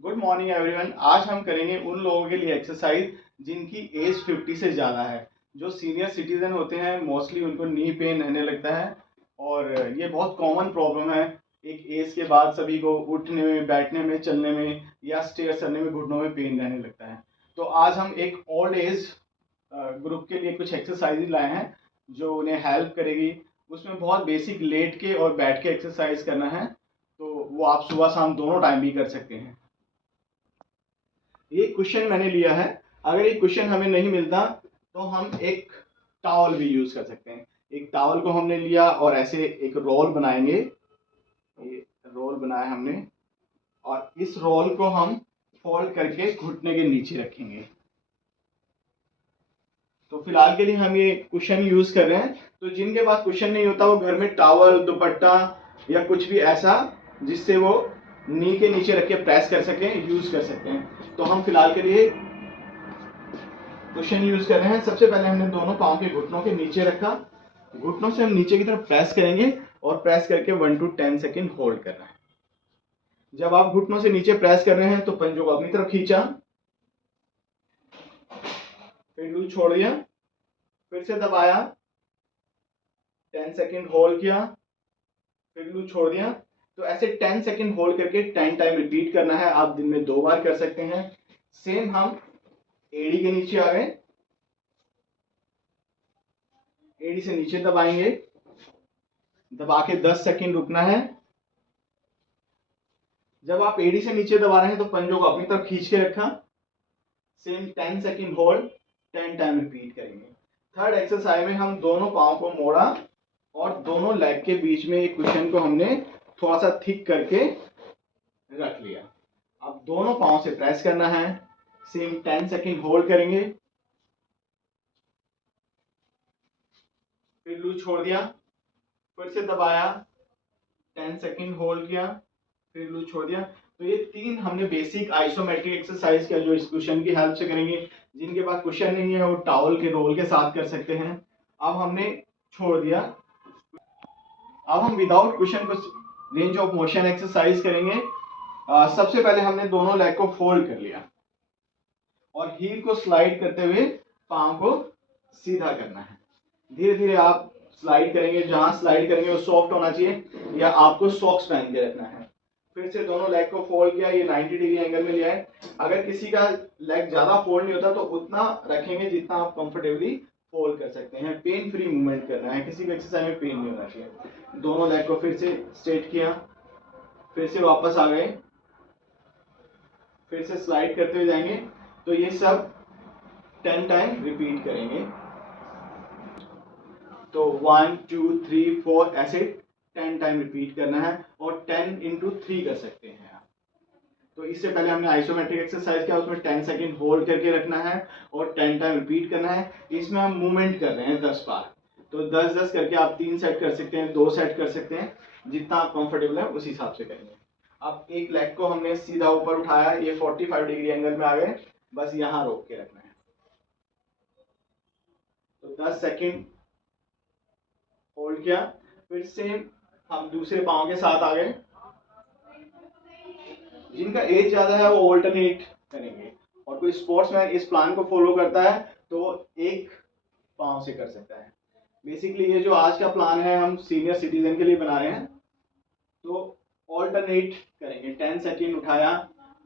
Good morning everyone. आज हम करेंगे उन लोगों के लिए एक्सरसाइज जिनकी एज 50 से ज़्यादा है। जो सीनियर सिटीजन होते हैं मोस्टली उनको नी पेन रहने लगता है और ये बहुत कॉमन प्रॉब्लम है। एक एज के बाद सभी को उठने में, बैठने में, चलने में या स्टेयर चढ़ने में घुटनों में पेन रहने लगता है। तो आज हम एक ओल्ड एज ग्रुप के लिए कुछ एक्सरसाइज लाए हैं जो उन्हें हेल्प करेगी। उसमें बहुत बेसिक लेट के और बैठ के एक्सरसाइज करना है, तो वो आप सुबह शाम दोनों टाइम भी कर सकते हैं। ये क्वेश्चन मैंने लिया है। अगर ये क्वेश्चन हमें नहीं मिलता तो हम एक टॉवल भी यूज कर सकते हैं। एक टॉवल को हमने लिया और ऐसे एक रोल बनाएंगे। ये रोल बनाया हमने और इस रोल को हम फोल्ड करके घुटने के नीचे रखेंगे। तो फिलहाल के लिए हम ये क्वेश्चन यूज कर रहे हैं। तो जिनके पास क्वेश्चन नहीं होता वो घर में टॉवल, दुपट्टा या कुछ भी ऐसा जिससे वो नी के नीचे रख के प्रेस कर सके यूज कर सकते हैं। तो हम फिलहाल के लिए क्वेश्चन यूज कर रहे हैं। सबसे पहले हमने दोनों पाँव के घुटनों के नीचे रखा। घुटनों से हम नीचे की तरफ प्रेस करेंगे और प्रेस करके 1 to 10 सेकेंड होल्ड करना है। जब आप घुटनों से नीचे प्रेस कर रहे हैं तो पंजों को अपनी तरफ खींचा, फिर लूज छोड़ दिया, फिर से दबाया, 10 सेकेंड होल्ड किया, फिर लूज छोड़ दिया। तो ऐसे 10 सेकेंड होल्ड करके 10 टाइम रिपीट करना है। आप दिन में 2 बार कर सकते हैं। सेम हम एड़ी के नीचे आ गए, एड़ी से नीचे दबाएंगे, दबा के 10 सेकेंड रुकना है। जब आप एड़ी से नीचे दबा रहे हैं तो पंजों को अपनी तरफ खींच के रखा, same 10 second hold, 10 time repeat करेंगे। थर्ड एक्सरसाइज में हम दोनों पाँव को मोड़ा और दोनों लेग के बीच में एक कुशन को हमने थोड़ा सा थिक करके रख लिया। अब दोनों पाँव से प्रेस करना है, सेम 10 सेकेंड होल्ड करेंगे, फिर लूज छोड़ दिया, फिर से दबाया, 10 सेकेंड होल्ड किया, फिर लूज छोड़ दिया। तो ये 3 हमने बेसिक आइसोमेट्रिक एक्सरसाइज किया जो इस क्वेश्चन की हेल्प से करेंगे। जिनके पास क्वेश्चन नहीं है वो टॉवल के रोल के साथ कर सकते हैं। अब हमने छोड़ दिया। अब हम विदाउट क्वेश्चन को रेंज ऑफ मोशन एक्सरसाइज करेंगे। सबसे पहले हमने दोनों लेग को फोल्ड कर लिया और हील को स्लाइड करते हुए पाँव को सीधा करना है। धीरे धीरे आप स्लाइड करेंगे, जहां स्लाइड करेंगे वो सॉफ्ट होना चाहिए या आपको सॉक्स पहन के रखना है। फिर से दोनों लेग को फोल्ड किया, ये 90 डिग्री एंगल में लिया है। अगर किसी का लेग ज्यादा फोल्ड नहीं होता तो उतना रखेंगे जितना आप कंफर्टेबली फोल्ड कर सकते हैं। पेन फ्री मूवमेंट करना है, किसी भी एक्सरसाइज में पेन नहीं होना चाहिए। दोनों लेग को फिर से स्ट्रेट किया, फिर से वापस आ गए, फिर से स्लाइड करते हुए जाएंगे। तो ये सब 10 टाइम रिपीट करेंगे। तो 1 2 3 4 ऐसे 10 टाइम रिपीट करना है और 10 into 3 कर सकते हैं आप। तो इससे पहले हमने आइसोमेट्रिक एक्सरसाइज किया, उसमें 10 सेकेंड होल्ड करके रखना है और 10 टाइम रिपीट करना है। इसमें हम मूवमेंट कर रहे हैं 10 बार। तो 10-10 करके आप 3 सेट कर सकते हैं, 2 सेट कर सकते हैं, जितना आप कंफर्टेबल है उस हिसाब से करेंगे। अब एक लेग को हमने सीधा ऊपर उठाया, ये 45 डिग्री एंगल में आ गए, बस यहाँ रोक के रखना है। तो 10 सेकेंड होल्ड किया, फिर से हम दूसरे पाँव के साथ आ गए। जिनका एज ज्यादा है वो ऑल्टरनेट करेंगे और कोई स्पोर्ट्समैन इस प्लान को फॉलो करता है तो एक पाँव से कर सकता है। बेसिकली ये जो आज का प्लान है हम सीनियर सिटीजन के लिए बना रहे हैं। तो ऑल्टरनेट करेंगे, 10 सेकेंड उठाया,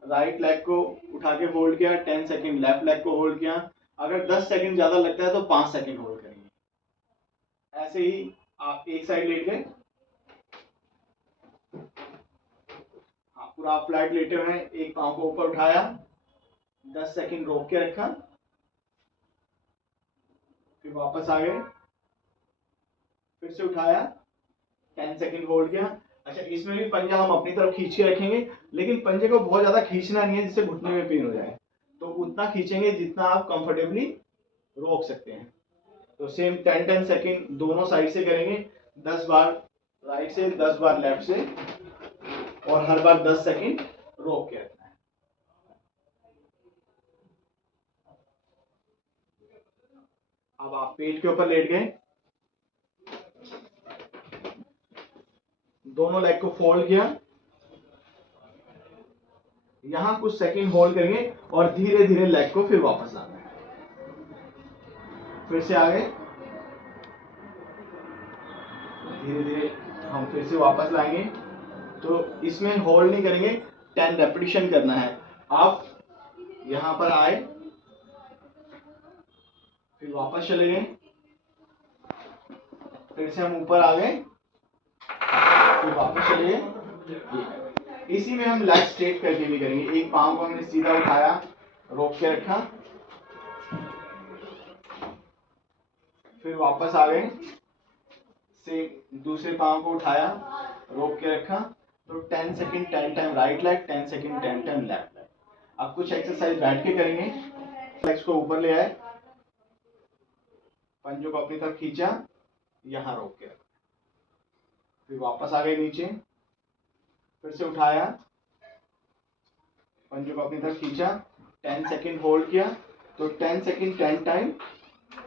राइट लेग को उठा के होल्ड किया, 10 सेकेंड लेफ्ट लेग को होल्ड किया। अगर 10 सेकेंड ज्यादा लगता है तो 5 सेकेंड होल्ड करेंगे। ऐसे ही आप एक साइड लेट गए, हाँ पूरा फ्लैट लेटे हुए हैं, एक पाँव को ऊपर उठाया, 10 सेकेंड रोक के रखा, फिर वापस आ गए, फिर से उठाया, 10 सेकेंड होल्ड किया। अच्छा, इसमें भी पंजा हम अपनी तरफ खींच के रखेंगे, लेकिन पंजे को बहुत ज्यादा खींचना नहीं है जिससे घुटने में पेन हो जाए। तो उतना खींचेंगे जितना आप कंफर्टेबली रोक सकते हैं। तो सेम 10-10 सेकेंड दोनों साइड से करेंगे, 10 बार राइट से, 10 बार लेफ्ट से, और हर बार 10 सेकेंड रोक के रखना है। अब आप पेट के ऊपर लेट गए, दोनों लेग को फोल्ड किया, यहाँ कुछ सेकंड होल्ड करेंगे और धीरे धीरे लेग को फिर वापस लाना है। फिर से आगे, धीरे धीरे हम फिर से वापस लाएंगे। तो इसमें होल्ड नहीं करेंगे, 10 रेपिटेशन करना है। आप यहां पर आए, फिर वापस चले गए, फिर से हम ऊपर आ गए, फिर वापस चले गए। इसी में हम लेग स्ट्रेट करके भी करेंगे। एक पांव को हमने सीधा उठाया, रोक के रखा, फिर वापस आ गए, से दूसरे पांव को उठाया, रोक के रखा। तो 10 second 10 time right leg, 10 second 10 time left leg. अब कुछ एक्सरसाइज बैठ के करेंगे। लेग्स को ऊपर ले आए, पंजों को अपनी तरफ खींचा, यहां रोक के रखा, फिर वापस आ गए नीचे, फिर से उठाया, पंजों को अपनी तरफ खींचा, 10 सेकंड होल्ड किया। तो 10 सेकंड 10 टाइम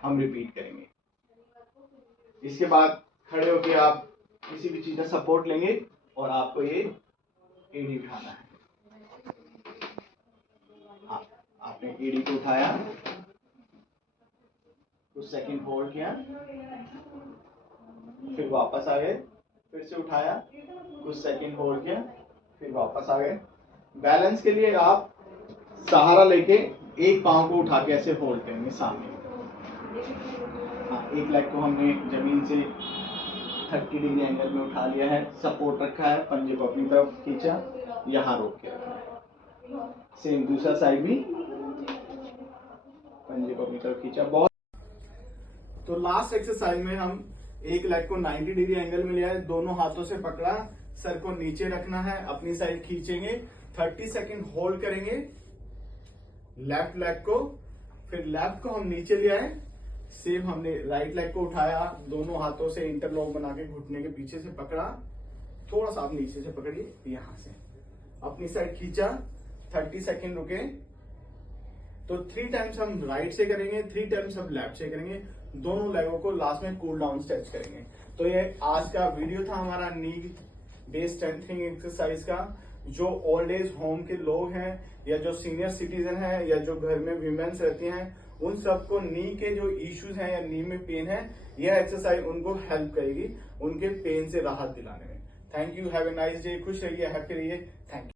हम रिपीट करेंगे। इसके बाद खड़े होकर आप किसी भी चीज का सपोर्ट लेंगे और आपको ये एडी उठाना है। आपने एडी को उठाया, कुछ सेकंड होल्ड किया, फिर वापस आ गए, फिर से उठाया, कुछ सेकंड होल्ड किया, फिर वापस आ गए। बैलेंस के लिए आप सहारा लेके एक पांव को उठा के ऐसे होल्ड करेंगे सामने। एक लेग को हमने जमीन से 30 डिग्री एंगल में उठा लिया है, सपोर्ट रखा है, पंजे को अपनी तरफ खींचा, यहां रोक के रखा है। सेम दूसरा साइड भी, पंजे को अपनी तरफ खींचा। बहुत तो लास्ट एक्सरसाइज में हम एक लेग को 90 डिग्री एंगल में लिया है, दोनों हाथों से पकड़ा, सर को नीचे रखना है, अपनी साइड खींचेंगे, 30 सेकंड होल्ड करेंगे लेफ्ट लेग को, फिर लेफ्ट को हम नीचे ले आए। सेम हमने राइट लेग को उठाया, दोनों हाथों से इंटरलॉक बना के घुटने के पीछे से पकड़ा, थोड़ा सा आप नीचे से पकड़िए, यहां से अपनी साइड खींचा, 30 सेकंड रुके। तो 3 टाइम्स हम राइट से करेंगे, 3 टाइम्स हम लेफ्ट से करेंगे, दोनों लेगों को लास्ट में कूल डाउन स्ट्रेच करेंगे। तो ये आज का वीडियो था हमारा नी बेस स्ट्रेंथनिंग एक्सरसाइज का। जो ओल्ड एज होम के लोग हैं या जो सीनियर सिटीजन हैं या जो घर में वीमेन्स रहती हैं, उन सबको नी के जो इश्यूज हैं या नी में पेन है, यह एक्सरसाइज उनको हेल्प करेगी उनके पेन से राहत दिलाने में। Thank you, have a nice day, खुश रहिए, हैप्पी रहिए, थैंक यू।